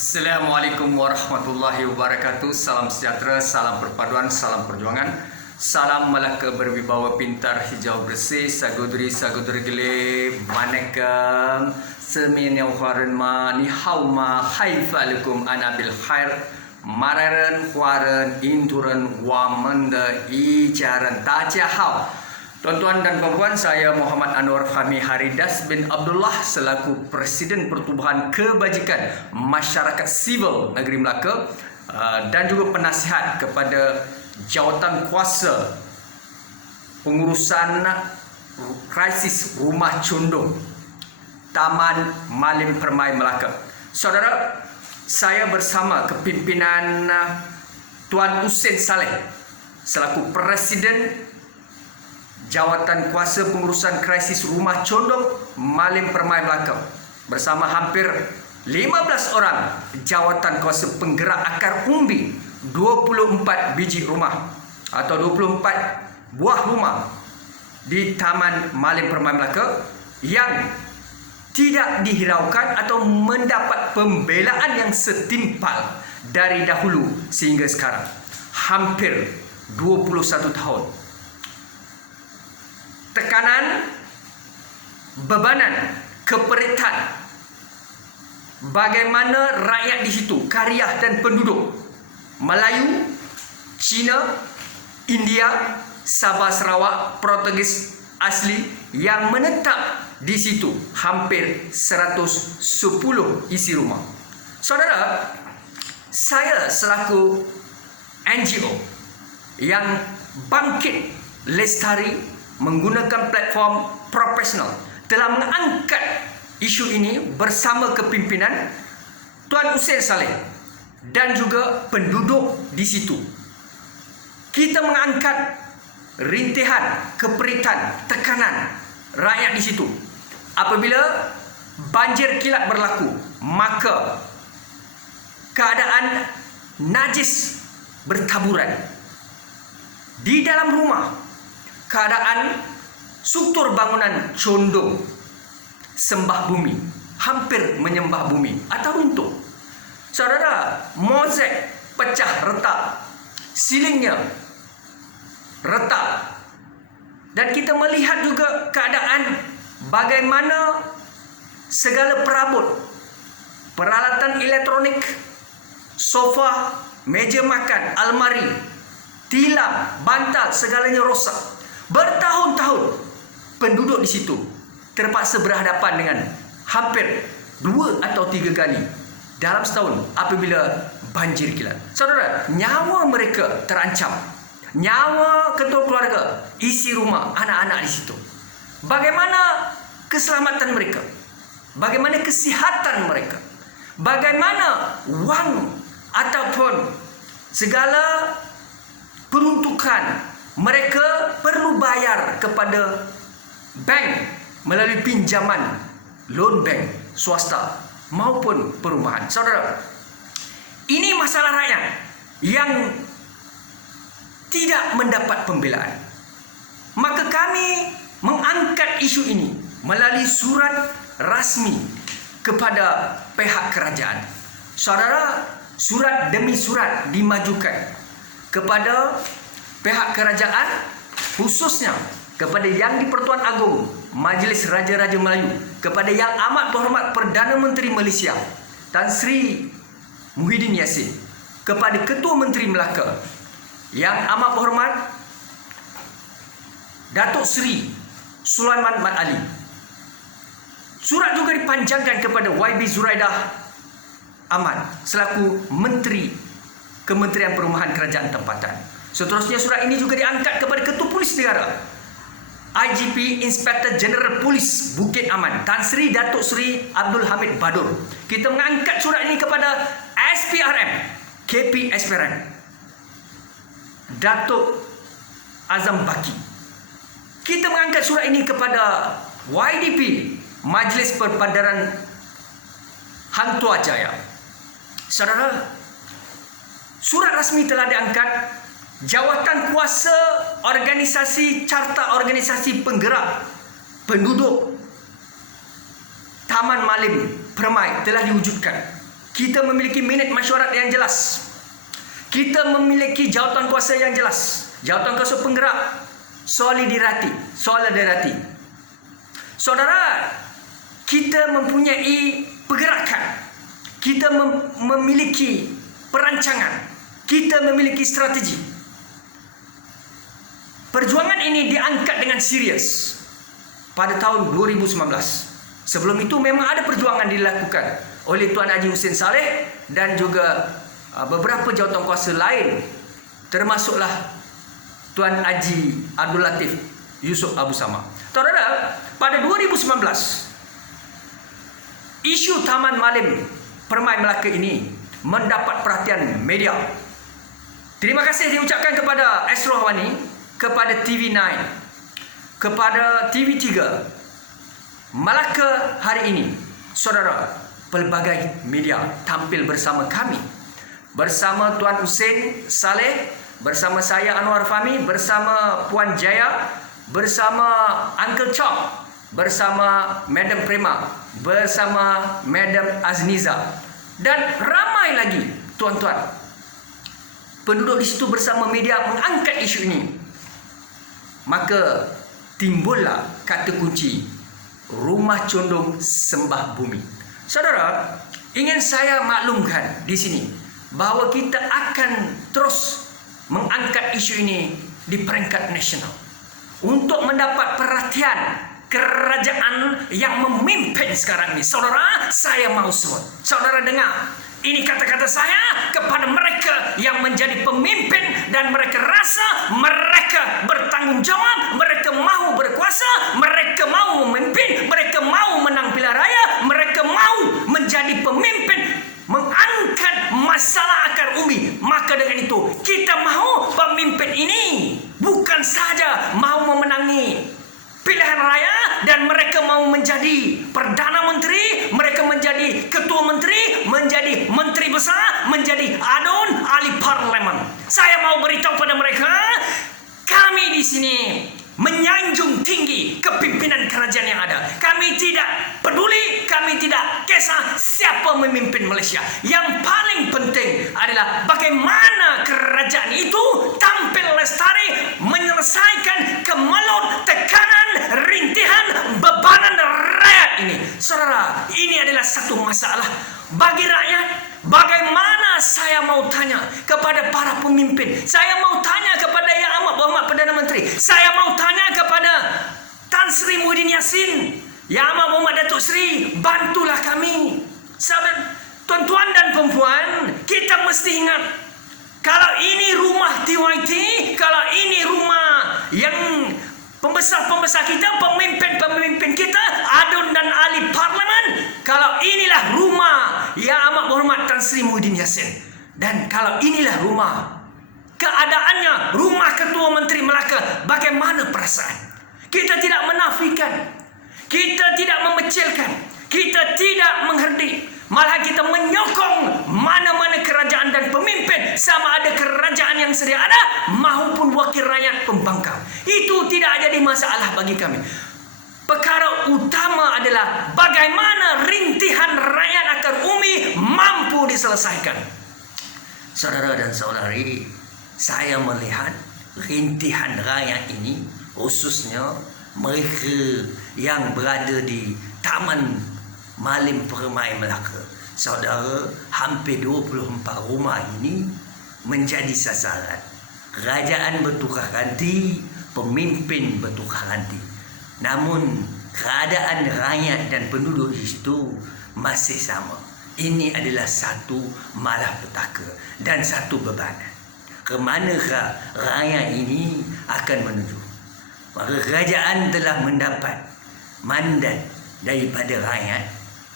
Assalamualaikum warahmatullahi wabarakatuh. Salam sejahtera, salam perpaduan, salam perjuangan. Salam Melaka berwibawa pintar, hijau bersih, sagodri gele, manakam, seminiau kharan ma, ni hau ma, haifalikum anabil khair, mararan, kharan, inturan, wamanda, icaran, taja hau. Tuan-tuan dan puan-puan, saya Muhammad Anwar Fahmi Haridas bin Abdullah selaku Presiden Pertubuhan Kebajikan Masyarakat Sivil Negeri Melaka dan juga penasihat kepada Jawatan Kuasa Pengurusan Krisis Rumah Condong Taman Malim Permai Melaka. Saudara, saya bersama kepimpinan Tuan Husin Saleh selaku Presiden Jawatan Kuasa Pengurusan Krisis Rumah Condong Malim Permai Melaka bersama hampir 15 orang jawatan kuasa penggerak akar umbi 24 biji rumah atau 24 buah rumah di Taman Malim Permai Melaka yang tidak dihiraukan atau mendapat pembelaan yang setimpal dari dahulu sehingga sekarang, hampir 21 tahun. Tekanan, bebanan, keperitan, bagaimana rakyat di situ, Kariah dan penduduk Melayu, Cina, India, Sabah, Sarawak, Portugis asli yang menetap di situ, hampir 110 isi rumah. Saudara, saya selaku NGO yang bangkit lestari menggunakan platform profesional telah mengangkat isu ini bersama kepimpinan Tuan Husin Saleh dan juga penduduk di situ. Kita mengangkat rintihan, keperitan, tekanan rakyat di situ. Apabila banjir kilat berlaku, maka keadaan najis bertaburan di dalam rumah. Keadaan struktur bangunan condong, sembah bumi, hampir menyembah bumi atau runtuh. Saudara, mozaik pecah retak, silingnya retak. Dan kita melihat juga keadaan bagaimana segala perabot, peralatan elektronik, sofa, meja makan, almari, tilam, bantal, segalanya rosak. Bertahun-tahun penduduk di situ terpaksa berhadapan dengan hampir 2 atau 3 kali dalam setahun apabila banjir kilat. Saudara, nyawa mereka terancam. Nyawa ketua keluarga, isi rumah, anak-anak di situ. Bagaimana keselamatan mereka? Bagaimana kesihatan mereka? Bagaimana wang ataupun segala peruntukan mereka perlu bayar kepada bank melalui pinjaman loan bank swasta maupun perumahan. Saudara, ini masalah rakyat yang tidak mendapat pembelaan. Maka kami mengangkat isu ini melalui surat rasmi kepada pihak kerajaan. Saudara, surat demi surat dimajukan kepada pihak kerajaan, khususnya kepada Yang di-Pertuan Agong Majlis Raja-Raja Melayu, kepada Yang Amat Berhormat Perdana Menteri Malaysia Tan Sri Muhyiddin Yassin, kepada Ketua Menteri Melaka Yang Amat Berhormat Datuk Seri Sulaiman Mat Ali. Surat juga dipanjangkan kepada YB Zuraidah Ahmad selaku Menteri Kementerian Perumahan Kerajaan Tempatan. Seterusnya surat ini juga diangkat kepada Ketua Polis Negara, IGP Inspektor Jeneral Polis Bukit Aman Tan Sri Datuk Seri Abdul Hamid Badur. Kita mengangkat surat ini kepada SPRM KP SPRM Datuk Azam Baki. Kita mengangkat surat ini kepada YDP Majlis Perpandaran Hang Tuah Jaya. Saudara, surat rasmi telah diangkat. Jawatan kuasa organisasi carta organisasi penggerak penduduk Taman Malim Permai telah diwujudkan. Kita memiliki minit mesyuarat yang jelas. Kita memiliki jawatan kuasa yang jelas. Jawatan kuasa penggerak. Solidariti. Saudara, kita mempunyai pergerakan. Kita memiliki perancangan. Kita memiliki strategi. Perjuangan ini diangkat dengan serius pada tahun 2019. Sebelum itu memang ada perjuangan dilakukan oleh Tuan Haji Hussein Saleh dan juga beberapa jawatan kuasa lain, termasuklah Tuan Haji Abdul Latif Yusuf Abu Sama. Saudara, pada 2019 isu Taman Malim Permai Melaka ini mendapat perhatian media. Terima kasih diucapkan kepada Astro Hawani, kepada TV9, kepada TV3 Melaka hari ini. Saudara, pelbagai media tampil bersama kami, bersama Tuan Hussein Saleh, bersama saya Anwar Fahmi, bersama Puan Jaya, bersama Uncle Chop, bersama Madam Prema, bersama Madam Azniza, dan ramai lagi tuan-tuan penduduk di situ bersama media mengangkat isu ini. Maka timbullah kata kunci Rumah Condong Sembah Bumi. Saudara, ingin saya maklumkan di sini bahawa kita akan terus mengangkat isu ini di peringkat nasional untuk mendapat perhatian kerajaan yang memimpin sekarang ini. Saudara, saya mau sebut. Saudara dengar, ini kata-kata saya kepada mereka yang menjadi pemimpin dan mereka rasa mereka bertanggung jawab, mereka mahu berkuasa, mereka mahu memimpin, mereka mahu menang pilihan raya, mereka mahu menjadi pemimpin, mengangkat masalah akar umbi. Maka dengan itu kita mahu pemimpin ini bukan saja mahu memenangi pilihan raya dan mereka mau menjadi Perdana Menteri, mereka menjadi Ketua Menteri, menjadi Menteri Besar, menjadi Adun Ahli Parlimen. Saya mau beritahu pada mereka, kami di sini menyanjung tinggi kepimpinan kerajaan yang ada. Kami tidak peduli, kami tidak kisah siapa memimpin Malaysia. Yang paling penting adalah bagaimana kerajaan itu tampil lestari menyelesaikan kemelut, tekanan, rintihan, bebanan rakyat ini. Saudara, ini adalah satu masalah bagi rakyat. Bagaimana saya mau tanya kepada para pemimpin, saya mau tanya kepada Yang Amat Berhormat Perdana Menteri, saya mau tanya kepada Tan Sri Muhyiddin Yassin, Yang Amat Berhormat Datuk Seri, bantulah kami. Sahabat, tuan-tuan dan perempuan, kita mesti ingat, kalau ini rumah TYT, kalau ini rumah yang pembesar-pembesar kita, pemimpin-pemimpin kita, adun dan ahli parlimen, kalau inilah rumah Yang Amat Berhormat Tan Sri Muhyiddin Yassin, dan kalau inilah rumah keadaannya rumah Ketua Menteri Melaka, bagaimana perasaan? Kita tidak menafikan, kita tidak memecilkan, kita tidak mengherdik, malah kita menyokong mana-mana kerajaan dan pemimpin, sama ada kerajaan yang sedia ada maupun wakil rakyat pembangkang. Itu tidak jadi masalah bagi kami. Perkara utama adalah bagaimana rintihan rakyat akar umbi mampu diselesaikan. Saudara dan saudari, saya melihat rintihan rakyat ini, khususnya mereka yang berada di Taman Malim Permai Melaka. Saudara, hampir 24 rumah ini menjadi sasaran. Kerajaan bertukar ganti, pemimpin bertukar ganti. Namun keadaan rakyat dan penduduk di situ masih sama. Ini adalah satu malapetaka dan satu bebanan. Kemanakah rakyat ini akan menuju? Maka kerajaan telah mendapat mandat daripada rakyat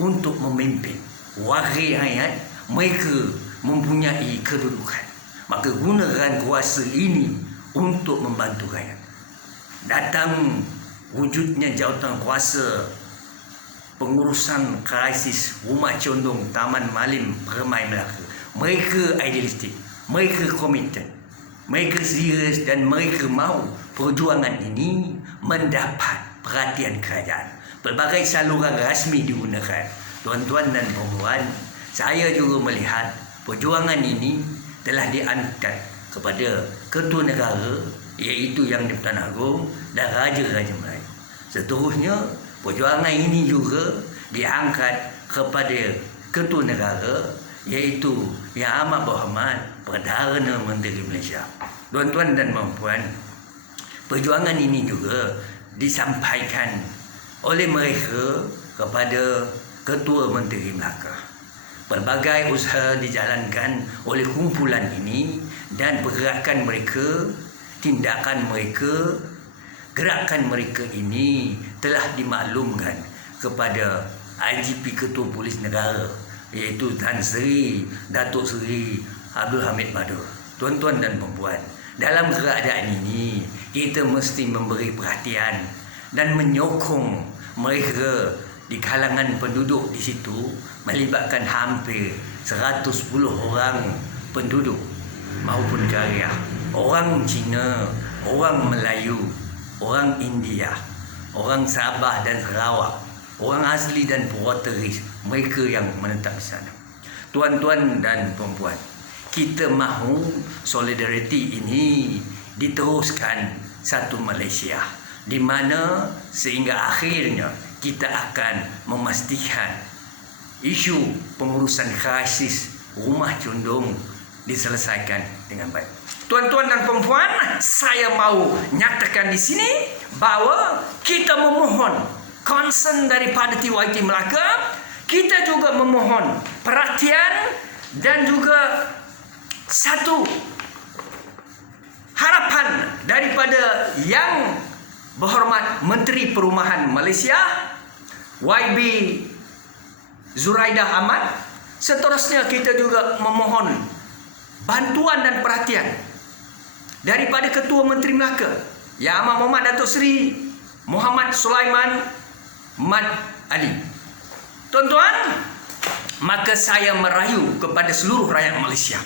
untuk memimpin. Wakil rakyat, mereka mempunyai kedudukan. Maka gunakan kuasa ini untuk membantu rakyat. Datang wujudnya jawatan kuasa pengurusan krisis Rumah Condong Taman Malim Permai Melaka. Mereka idealistik, mereka komited, mereka serius dan mereka mahu perjuangan ini mendapat perhatian kerajaan. Pelbagai saluran rasmi digunakan. Tuan-tuan dan puan-puan, saya juga melihat perjuangan ini telah diangkat kepada Ketua Negara, iaitu Yang di-Pertuan Agong dan Raja-Raja Melayu. Seterusnya, perjuangan ini juga diangkat kepada Ketua Negara, iaitu Yang Amat Berhormat Perdana Menteri Malaysia. Tuan-tuan dan puan-puan, perjuangan ini juga disampaikan oleh mereka kepada Ketua Menteri Melaka. Pelbagai usaha dijalankan oleh kumpulan ini dan pergerakan mereka, tindakan mereka, gerakan mereka ini telah dimaklumkan kepada IGP Ketua Polis Negara, iaitu Tan Sri Datuk Seri Abdul Hamid Badur. Tuan-tuan dan puan-puan, dalam keadaan ini kita mesti memberi perhatian dan menyokong mereka di kalangan penduduk di situ, melibatkan hampir 110 orang penduduk maupun karya, orang Cina, orang Melayu, orang India, orang Sabah dan Sarawak, orang asli dan Puertoris, mereka yang menetap di sana. Tuan-tuan dan puan-puan, kita mahu solidariti ini diteruskan satu Malaysia, di mana sehingga akhirnya kita akan memastikan isu pengurusan krisis rumah condong diselesaikan dengan baik. Tuan-tuan dan puan-puan, saya mau nyatakan di sini bahawa kita memohon concern daripada TYT Melaka. Kita juga memohon perhatian dan juga satu harapan daripada Yang Berhormat Menteri Perumahan Malaysia, YB Zuraidah Ahmad. Seterusnya kita juga memohon bantuan dan perhatian daripada Ketua Menteri Melaka, Yang Amat Berhormat Datuk Seri Muhammad Sulaiman Mat Ali. Tuan-tuan, maka saya merayu kepada seluruh rakyat Malaysia,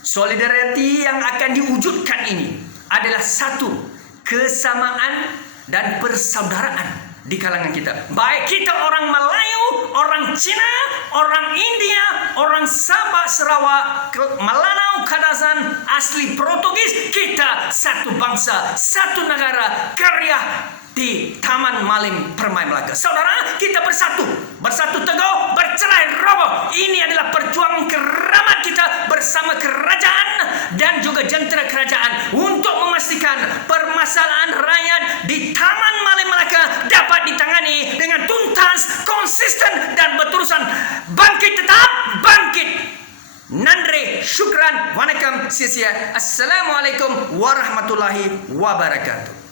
solidariti yang akan diwujudkan ini adalah satu kesamaan dan persaudaraan di kalangan kita. Baik kita orang Melayu, orang Cina, orang India, orang Sabah, Sarawak, Melanau, Kadazan, asli Portugis, kita satu bangsa, satu negara, karya di Taman Malim Permai Melaka. Saudara, kita bersatu teguh, bercerai roboh. Ini adalah perjuangan keramat kita bersama kerajaan dan juga jentera kerajaan untuk memastikan permasalahan rakyat di Taman Malim Melaka dapat ditangani dengan tuntas, konsisten dan berterusan. Bangkit tetap bangkit. Nandre, syukran, wanakam, sia-sia. Assalamualaikum warahmatullahi wabarakatuh.